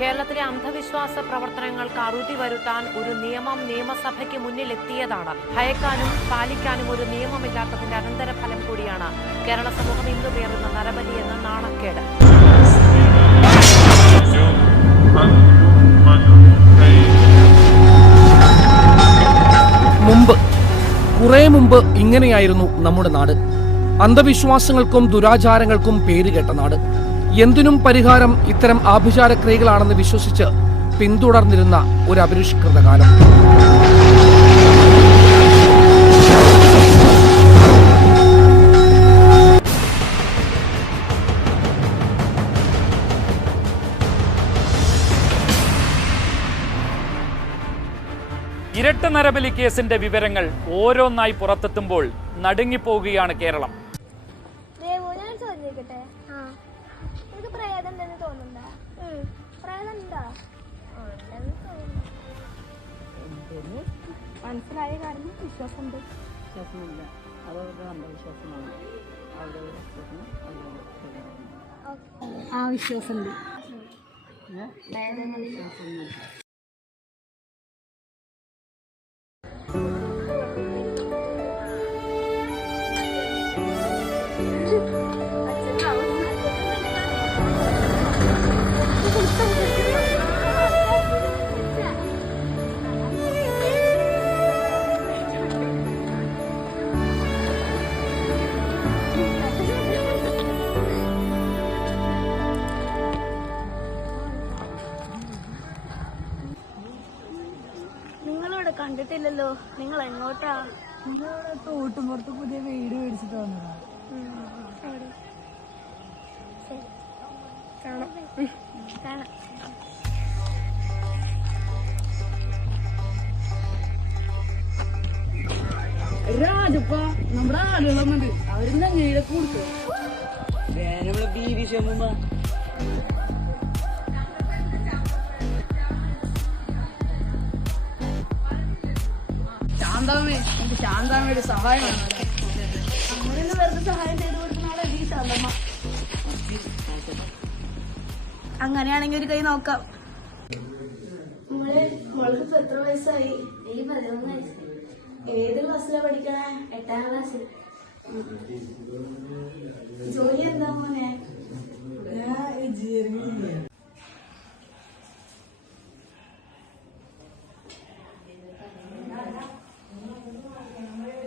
കേരളത്തിലെ അന്ധവിശ്വാസ പ്രവർത്തനങ്ങൾക്ക് അറുതി വരുത്താൻ ഒരു നിയമം നിയമസഭയ്ക്ക് മുന്നിലെത്തിയതാണ്. ഭയക്കാനും പാലിക്കാനും ഒരു നിയമമില്ലാത്തതിന്റെ അനന്തരഫലം കൂടിയാണ് കേരള സമൂഹം ഇന്ന് പേറുന്ന നരബലി എന്ന നാണക്കേട്. കുറെ മുമ്പ് ഇങ്ങനെയായിരുന്നു നമ്മുടെ നാട്. അന്ധവിശ്വാസങ്ങൾക്കും ദുരാചാരങ്ങൾക്കും പേരുകേട്ട നാട്. എന്തിനും പരിഹാരം ഇത്തരം ആഭിചാരക്രിയകളാണെന്ന് വിശ്വസിച്ച് പിന്തുടർന്നിരുന്ന ഒരു അപരിഷ്കൃത കാലം. ഇരട്ട നരബലി കേസിന്റെ വിവരങ്ങൾ ഓരോന്നായി പുറത്തെത്തുമ്പോൾ നടുങ്ങിപ്പോവുകയാണ് കേരളം. മനസ്സിലായ കാരണം വിശ്വാസമുണ്ട്. വിശ്വാസമില്ല, അതവരുടെ അന്ധവിശ്വാസമാണ്. ആ വിശ്വാസമുണ്ട്. നിങ്ങളിവിടെ കണ്ടിട്ടില്ലല്ലോ. നിങ്ങൾ എങ്ങോട്ടാ? നിങ്ങളിവിടെ തോട്ടുമ്പുറത്ത് പുതിയ വീട് മേടിച്ചിട്ട് വന്നതാ. രാജപ്പ നമ്മുടെ ആളുകളുണ്ട്. അവരെന്താ ഞീടൊക്കെ കൊടുക്കുക. നമ്മളെ ബീവി ഷമ്മുമ്മ ശാന്താമ്മയുടെ സഹായം അങ്ങനെ വെറുതെ സഹായം ചെയ്ത് കൊടുക്കുന്ന ഈ ശാന്തമ്മ. അങ്ങനെയാണെങ്കിൽ ഒരു കൈ നോക്കാം. മോൾക്ക് ഇപ്പൊ എത്ര വയസ്സായി? 11 വയസ്സ്. ഏത് ക്ലാസ്സിലാ പഠിക്കണേ? 8ാം ക്ലാസ്സിൽ. ജോലി എന്താ മോനെ?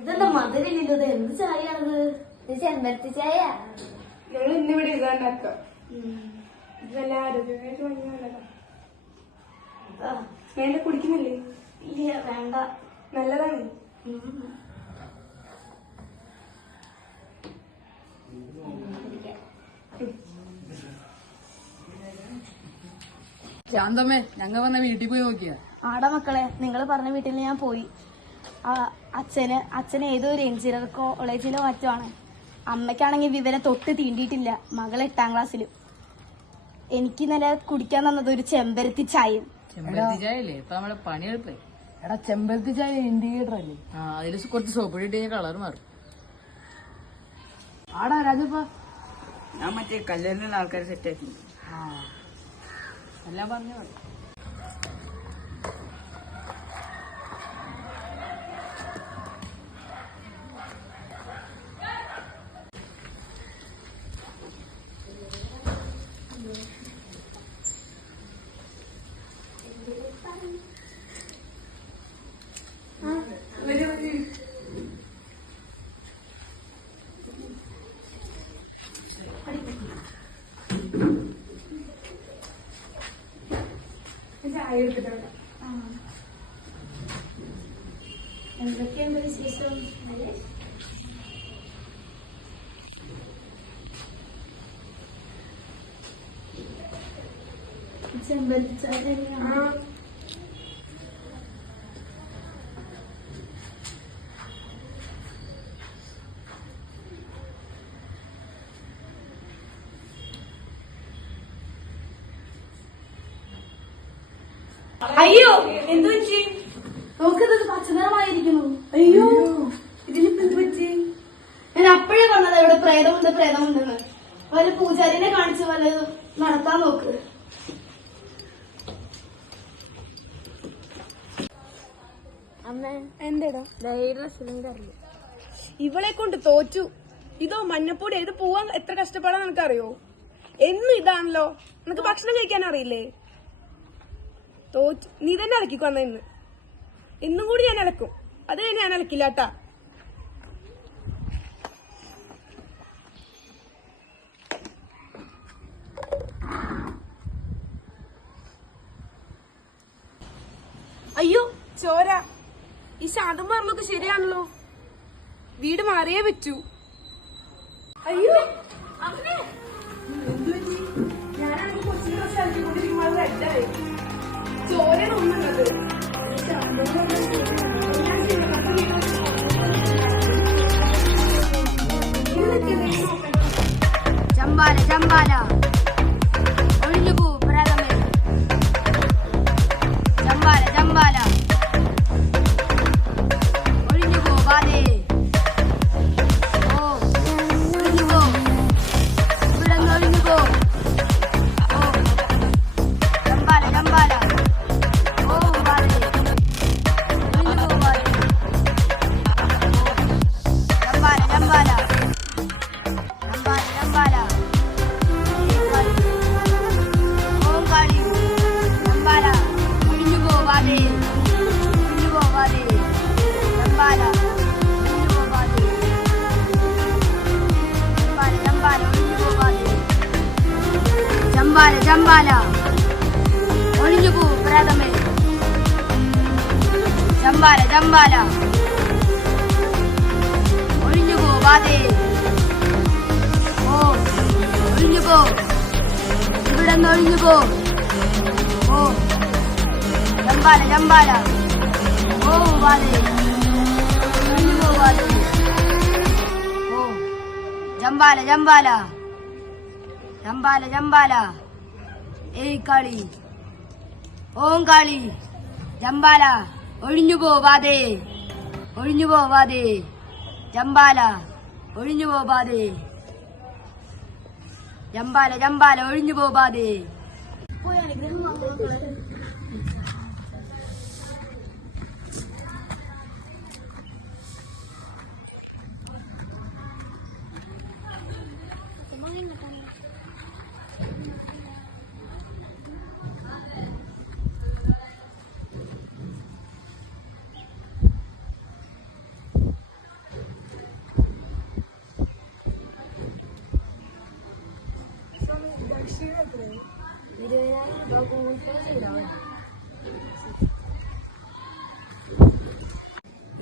ഇതെന്താ മധുരമില്ലത്? എന്ത് ചായയാണത്? ചെമ്പരത്തി ചായ. ഞങ്ങൾ ഇന്നിവിടെ ഇതാണ്ടാക്കാം. ഇതല്ല ആരോഗ്യമായിട്ട് നല്ലതാണ്. വേണ്ട, കുടിക്കുന്നില്ലേ? ഇല്ല, വേണ്ട. നല്ലതാണ്. ശാന്തമ്മേ, ഞങ്ങൾ വന്ന വീട്ടിൽ പോയി നോക്കിയാ? ആടാ മക്കളെ, നിങ്ങൾ പറഞ്ഞ വീട്ടിൽ ഞാൻ പോയി. അച്ഛന് ഏതോ ഒരു എഞ്ചിനീയർ കോളേജിലോ മറ്റോ ആണ്. അമ്മയ്ക്കാണെങ്കിൽ വിവരം തൊട്ട് തീണ്ടിയിട്ടില്ല. മകൾ 8ാം ക്ലാസ്സിൽ. എനിക്ക് ഇന്നലെ കുടിക്കാൻ തന്നത് ഒരു ചെമ്പരത്തി ചായയും. ചെമ്പരത്തി ചായല്ലേ ഇപ്പൊ നമ്മളെ പണി എളുപ്പേ. എടാ, ചെമ്പരത്തി ചായ ഇൻഡിക്കേറ്റർ അല്ലേ? അതിൽ കുറച്ച് സോപ്പ് ഇട്ട് കഴിഞ്ഞാൽ കളർ മാറും. ആടാ രാജപ്പ, ഞാൻ മറ്റേ കല്യാണിലുള്ള ആൾക്കാരെ സെറ്റ് ആക്കി. എല്ലാം പറഞ്ഞു. എന്തൊക്കെയുണ്ട് വിശേഷം? ചെമ്പരത്തി ചായ തന്നെയാണ്. അയ്യോ, എന്ത് പറ്റി? നോക്കുന്നത് പച്ചനിറമായിരിക്കുന്നു. അയ്യോ, ഇതിലിപ്പോ എന്ത് പറ്റി? ഞാൻ അപ്പോഴേ പറഞ്ഞത് ഇവിടെ പ്രേതമുണ്ടെന്ന്. വല്ല പൂജാരിനെ കാണിച്ച് വല്ലതും നടത്താൻ നോക്ക്. എന്തെടാ ഇവളെ കൊണ്ട് തോറ്റു. ഇതോ മഞ്ഞപ്പൊടി ഇത് പോവാൻ എത്ര കഷ്ടപ്പാടാന്ന് നിനക്കറിയോ? എന്നും ഇതാണല്ലോ. നിനക്ക് ഭക്ഷണം കഴിക്കാൻ അറിയില്ലേ? തോറ്റു. നീ തന്നെ അലക്കിക്കൊന്ന ഇന്ന്. ഇന്നും കൂടി ഞാൻ അലക്കും. അത് ഞാൻ അലക്കില്ലാട്ടാ. അയ്യോ ചോര. ഈ ശാന്തം പറഞ്ഞൊക്കെ ശരിയാണല്ലോ. വീട് മാറിയേ പറ്റൂ. അയ്യോ ഞാനാണെങ്കിൽ കൊച്ചിനെ കുറച്ച് അലക്കിക്കൊണ്ടിരിക്കുമ്പോൾ റെഡായി. ചോരയാണ് ഒന്നുള്ളത്. ചമ്പാല ചമ്പാല ഒഴിഞ്ഞു പോ പ്രേതമേ. ചമ്പാല ചമ്പാല ഒഴിഞ്ഞു പോ ബാധേ. ഓ ഒഴിഞ്ഞു പോ. ഇവിടെ നിന്ന് ഒഴിഞ്ഞു പോ. ഓ ചമ്പാല ചമ്പാല. ഓ ബാധേ ഒഴിഞ്ഞു പോ ബാധേ. ചമ്പാല ചമ്പാല ചമ്പാല ചമ്പാല. ഓം കാളി ചമ്പാല ഒഴിഞ്ഞു പോവാതെ. ഒഴിഞ്ഞു പോവാതെ. ചമ്പാല ഒഴിഞ്ഞു പോവാതെ. ചമ്പാല ചമ്പാല ഒഴിഞ്ഞു പോവാതെ. ചമ്പാല ചമ്പാല ഒഴിഞ്ഞു പോ പ്രേതമേ. ചമ്പാല ചമ്പാല ഒഴിഞ്ഞു പോവാതെ. ഓ ഒഴിഞ്ഞു പോ. ഇവിടെ നിന്ന് ഒഴിഞ്ഞു പോ. ഓ ചമ്പാല ചമ്പാല. ഓ വാദേ ഒഴിഞ്ഞു പോ വാദേ. ഓ ചമ്പാല ചമ്പാല ചമ്പാല ചമ്പാല. ഏയ് കാളി ഓം കാളി ചമ്പാല ഒഴിഞ്ഞു പോ വാദേ. ഒഴിഞ്ഞു പോ വാദേ. ചമ്പാല ഒഴിഞ്ഞു പോ വാദേ. ചമ്പാല ചമ്പാല ഒഴിഞ്ഞു പോകാതെ.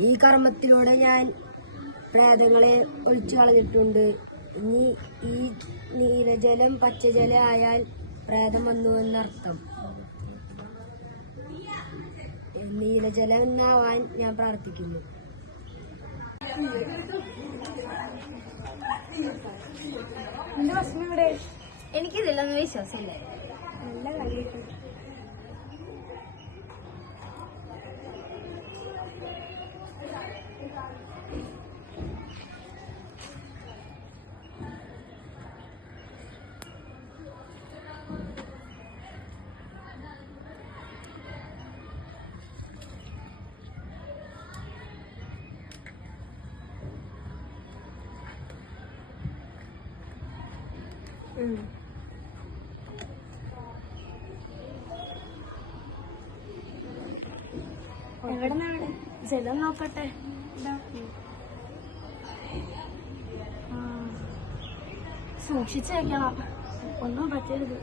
ഈ കർമ്മത്തിലൂടെ ഞാൻ പ്രേതങ്ങളെ ഒഴിച്ചു കളഞ്ഞിട്ടുണ്ട്. ഇനി ഈ നീലജലം പച്ചജലം ആയാൽ പ്രേതം വന്നു എന്നർത്ഥം. നീലജലം എന്നാവാൻ ഞാൻ പ്രാർത്ഥിക്കുന്നു. എനിക്കിതിലൊന്നും വിശ്വാസമില്ല. നല്ല കളിയായിട്ട് എവിടെ നിന്നാണ് ജലം നോക്കട്ടെ. സൂക്ഷിച്ചു വെക്കണം, ഒന്നും പറ്റരുത്.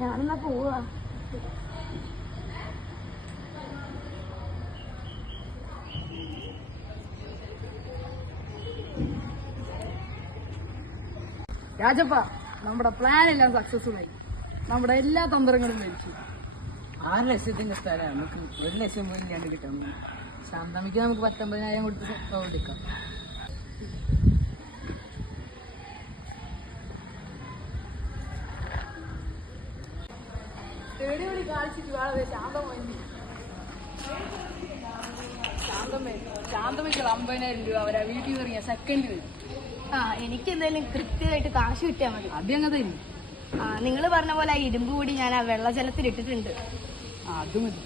ഞാനെന്നാ പോവാ. രാജപ്പ, നമ്മുടെ പ്ലാൻ എല്ലാം സക്സസ്ഫുൾ ആയി. നമ്മുടെ എല്ലാ തന്ത്രങ്ങളും മേടിച്ചു. 6 ലക്ഷത്തിന്റെ സ്ഥലം നമുക്ക് 1 ലക്ഷം പോലും ഞാൻ എടുക്കാം. ശാന്തമിക്ക് നമുക്ക് 19,000 കൊടുത്ത് എടുക്കാം. ശാന്തമയ്ക്ക് 50,000 രൂപ അവരാ വീട്ടിൽ നിന്ന് ഇറങ്ങിയ സെക്കൻഡ് വരും. എനിക്ക് എന്തായാലും കൃത്യമായിട്ട് കാശ് കിട്ടിയാൽ മതി. ആദ്യം അങ്ങനെ തരും. നിങ്ങൾ പറഞ്ഞ പോലെ ആ ഇരുമ്പ് കൂടി ഞാൻ ആ വെള്ളജലത്തിൽ ഇട്ടിട്ടുണ്ട്. അത് മതി.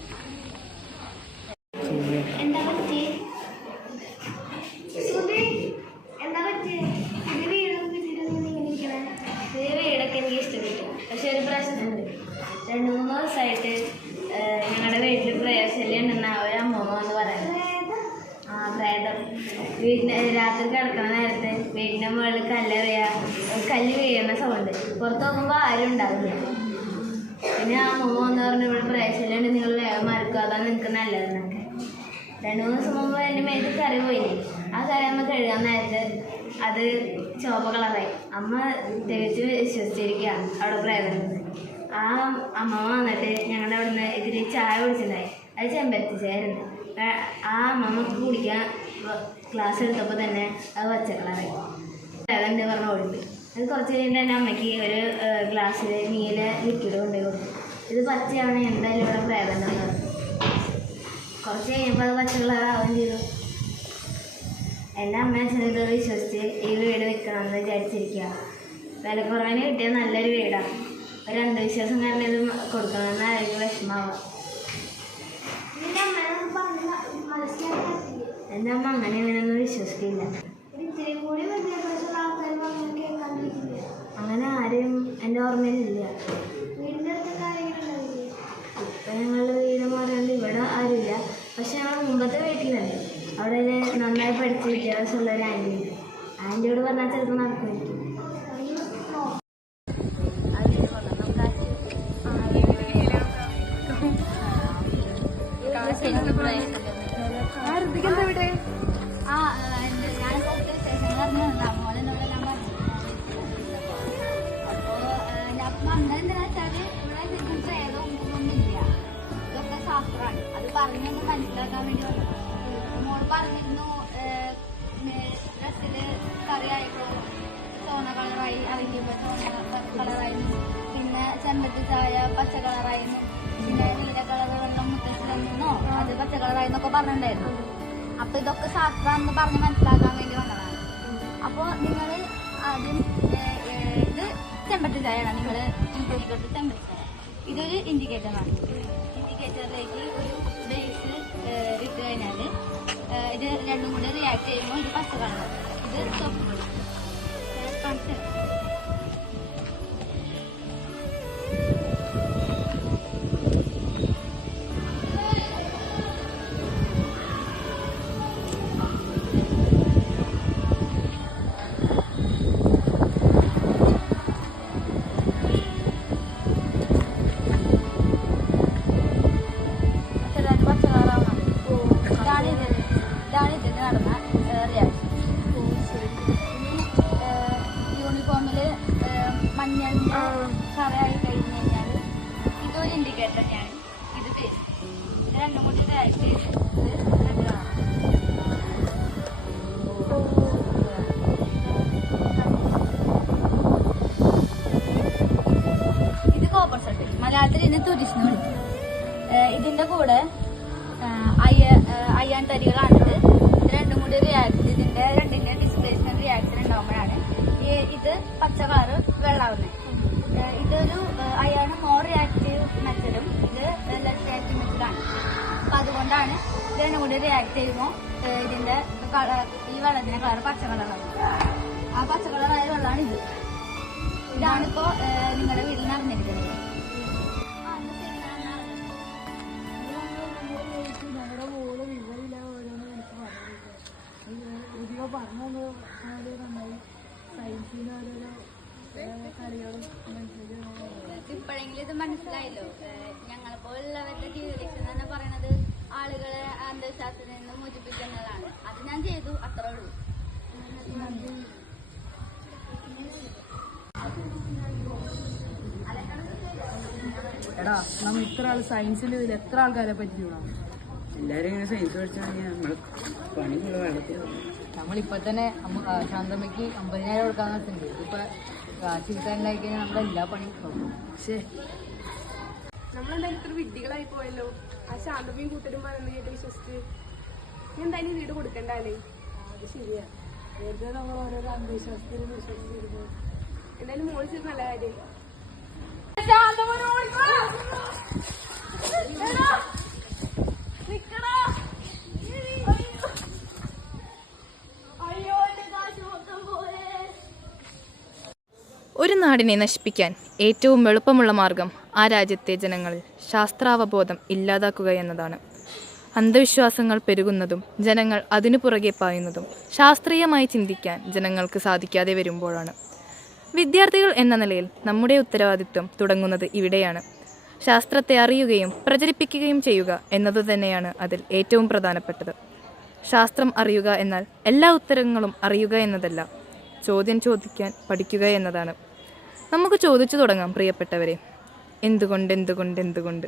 എന്താ പറ്റി? എന്താ പറ്റി? വീടൊക്കെ എനിക്ക് ഇഷ്ടപ്പെട്ടു. പക്ഷെ ഒരു പ്രശ്നമുണ്ട്. 2-3 ദിവസമായിട്ട് ഞങ്ങളുടെ വീട്ടിൽ പ്രേതശല്യം ഉണ്ടെന്നാ ഒരു അമ്മമ്മ എന്ന് പറയുന്നത്. പ്രേതം വീടിന് രാത്രി കിടക്കണ നേരത്തെ വീടിൻ്റെ മുകളിൽ കല്ല് വീഴുന്ന സൗണ്ട്. പുറത്ത് നോക്കുമ്പോൾ ആരും ഉണ്ടാവില്ല. പിന്നെ ആ അമ്മമ്മ എന്ന് പറഞ്ഞു ഇവിടെ പ്രേതശല്യം ഉണ്ട്, നിങ്ങൾ വേഗം മറക്കുക, അതാണ് നിങ്ങൾക്ക് നല്ലതെന്നൊക്കെ. 2-3 ദിവസം മുമ്പ് എൻ്റെ മേത്ത് കറി പോയില്ലേ, ആ കറി അമ്മ കഴുകാൻ നേരത്തെ അത് ചുവപ്പ് കളറായി. അമ്മ തികച്ച് വിശ്വസിച്ചിരിക്കുക അവിടെ പ്രേതമുണ്ട്. ആ അമ്മമ്മ വന്നിട്ട് ഞങ്ങളുടെ അവിടെ നിന്ന് ഇതിൽ ചായ കുടിച്ചിട്ടുണ്ടായി. അത് ചെമ്പരത്തി ചായരുണ്ട്. ആ അമ്മമ്മക്ക് കുടിക്കാൻ ഗ്ലാസ് എടുത്തപ്പോൾ തന്നെ അത് പച്ച കളറായി. പ്രേതമുണ്ട് പറഞ്ഞ ഓടിപ്പോയി. അത് കുറച്ച് കഴിഞ്ഞിട്ട് എൻ്റെ അമ്മയ്ക്ക് ഒരു ഗ്ലാസ്സിൽ നീല ലിക്വിഡ് കൊണ്ടുപോയി കൊടുത്തു. ഇത് പച്ചയാണ്, എന്തായാലും ഇവിടെ പ്രേതം ഉണ്ടെന്ന് പറഞ്ഞു. കുറച്ച് കഴിഞ്ഞപ്പോൾ അത് പച്ച കളറാവുകയും ചെയ്തു. എൻ്റെ അമ്മ അച്ഛനത് വിശ്വസിച്ച് ഈ വീട് വെക്കണമെന്ന് വിചാരിച്ചിരിക്കുക. വിലക്കുറവിന് കിട്ടിയ നല്ലൊരു വീടാണ്. ഒരു അന്ധവിശ്വാസം കാരണം ഇത് കൊടുക്കണമെന്ന് ആയിരിക്കും വിഷമാവുക. എൻ്റെ അമ്മ അങ്ങനെ ഇങ്ങനെയൊന്നും വിശ്വസിക്കില്ല. അങ്ങനെ ആരും എൻ്റെ ഓർമ്മയിലില്ല. ഇപ്പം ഞങ്ങളുടെ വീട് പറയുന്നത് ഇവിടെ ആരുമില്ല. പക്ഷെ ഞങ്ങൾ മുമ്പത്തെ വീട്ടിലുണ്ട്. അവിടെ നന്നായി പഠിച്ച് വിദ്യാഭ്യാസമുള്ള ഒരു ആൻറ്റി ഉണ്ട്. ആൻറ്റിയോട് പറഞ്ഞാൽ ചിലപ്പോൾ നടക്കുമായിരിക്കും. അത് പറഞ്ഞൊന്ന് മനസ്സിലാക്കാൻ വേണ്ടി വന്നു. മോള് പറഞ്ഞിരുന്നു ഡ്രസ്സില് കറിയായപ്പോ ചോന കളറായി, അരിക്കുമ്പോ ചോന കളറായിരുന്നു, പിന്നെ ചെമ്പരത്തി ചായ പച്ച കളറായിരുന്നു, പിന്നെ നീല കളർ വെള്ളം മുത്തശ്ശിലെന്നോ അത് പച്ച കളറായിന്നൊക്കെ പറഞ്ഞിട്ടുണ്ടായിരുന്നു. അപ്പൊ ഇതൊക്കെ ശാസ്ത്രമാണെന്ന് പറഞ്ഞ് മനസ്സിലാക്കാൻ വേണ്ടി വന്നതാണ്. അപ്പൊ നിങ്ങൾ ആദ്യം ഇത് ചെമ്പരത്തി ചായയാണ്, നിങ്ങൾ ചെമ്പരത്തി ചായ. ഇതൊരു ഇൻഡിക്കേറ്ററാണ്. ഇൻഡിക്കേറ്ററിലേക്ക് ഒരു ബേസ് ഇട്ട് കഴിഞ്ഞാൽ ഇത് രണ്ടും കൂടെ റിയാക്ട് ചെയ്യുമ്പോൾ ഇത് പച്ച കളർ, ഇത് ചുവപ്പ് പൊടി. യൂണിഫോമിൽ മഞ്ഞളിൻ്റെ കറയായി കഴിഞ്ഞ് കഴിഞ്ഞാൽ ഇതൊരു ഇൻഡിക്കേറ്റർ തന്നെയാണ്. ഇത് പേസ് ഇത് രണ്ടും കൂടി റിയാക്ട് ചെയ്ത് റെഡ് കളർ. ഇത് കോപ്പർ സെറ്റ്, മലയാളത്തിൽ ഇതിന് തുരിശെന്ന് വിളിക്കും. ഇതിന്റെ കൂടെ അയ്യാൻ തരികളാണിത്. ഇത് രണ്ടും കൂടി ഇതിന്റെ രണ്ടിന്റെ ഡിസ്പ്ലേസ്മെന്റ് റിയാക്ഷൻ ഉണ്ടാകുമ്പോഴാണ് ഇത് പച്ച കളറ് വെള്ളാവുന്നത്. ഇതൊരു അയാണ് മോർ റിയാക്റ്റീവ് മെത്തഡും ഇത് ലെസ് റിയാക്റ്റീവ് മെത്തഡാണ്. അപ്പൊ അതുകൊണ്ടാണ് ഇത് രണ്ടും കൂടി റിയാക്ട് ചെയ്യുമ്പോൾ ഇതിന്റെ ഈ വെള്ളത്തിന്റെ കളർ പച്ച കളറാണ്. ആ പച്ച കളറായ വെള്ളമാണ് ഇത്. ഇതാണിപ്പോ നിങ്ങളുടെ വീട്ടിൽ നടന്നിരിക്കുന്നത്. ഇപ്പോഴെങ്കിലും ഇത് മനസ്സിലായല്ലോ. ഞങ്ങളെപ്പോലുള്ളവരുടെ ജീവിതലക്ഷ്യം തന്നെ പറയണത് ആളുകളെ അന്ധവിശ്വാസത്തിൽ നിന്ന് മോചിപ്പിക്കുന്നതാണ്. അത് ഞാൻ ചെയ്തു, അത്രേ ഉള്ളൂ. എടാ, നമ്മൾ ഇത്ര ആൾ സയൻസിൽ ഇതിൽ എത്ര ആൾക്കാരെ പറ്റിയൂടാ? എല്ലാവരും ഇങ്ങനെ സയൻസ് പഠിച്ചാൽ നമ്മൾ പണിയുള്ള വെള്ളത്തിൽ നമ്മളിപ്പോ തന്നെ ശാന്തമ്മയ്ക്ക് 50,000 കൊടുക്കാൻ വെച്ചിട്ടുണ്ട്. ഇപ്പൊ കാശ് കിട്ടാണ്ടായി കഴിഞ്ഞാൽ നമ്മുടെ എല്ലാ പണിയും നോക്കും. പക്ഷേ നമ്മളെന്തായാലും ഇത്ര വിഡ്ഢികളായി പോയല്ലോ. ആ ശാന്തമ്മയും കൂട്ടരും പറയുന്നത് കേട്ട് വിശ്വസിച്ച് എന്തായാലും വീട് കൊടുക്കണ്ടല്ലേ? അത് ശരിയാ. വെറുതെ നമ്മൾ ഓരോരോ അന്ധവിശ്വാസത്തിൽ വിശ്വസിച്ചിരുന്നു. എന്തായാലും മോളിച്ചത് നല്ല കാര്യം. ഒരു നാടിനെ നശിപ്പിക്കാൻ ഏറ്റവും എളുപ്പമുള്ള മാർഗം ആ രാജ്യത്തെ ജനങ്ങളിൽ ശാസ്ത്രാവബോധം ഇല്ലാതാക്കുക എന്നതാണ്. അന്ധവിശ്വാസങ്ങൾ പെരുകുന്നതും ജനങ്ങൾ അതിനു പുറകെ പായുന്നതും ശാസ്ത്രീയമായി ചിന്തിക്കാൻ ജനങ്ങൾക്ക് സാധിക്കാതെ വരുമ്പോഴാണ്. വിദ്യാർത്ഥികൾ എന്ന നിലയിൽ നമ്മുടെ ഉത്തരവാദിത്വം തുടങ്ങുന്നത് ഇവിടെയാണ്. ശാസ്ത്രത്തെ അറിയുകയും പ്രചരിപ്പിക്കുകയും ചെയ്യുക എന്നതു തന്നെയാണ് അതിൽ ഏറ്റവും പ്രധാനപ്പെട്ടത്. ശാസ്ത്രം അറിയുക എന്നാൽ എല്ലാ ഉത്തരങ്ങളും അറിയുക എന്നതല്ല, ചോദ്യം ചോദിക്കാൻ പഠിക്കുക എന്നതാണ്. നമുക്ക് ചോദിച്ചു തുടങ്ങാം പ്രിയപ്പെട്ടവരെ, എന്തുകൊണ്ട് എന്തുകൊണ്ട് എന്തുകൊണ്ട്.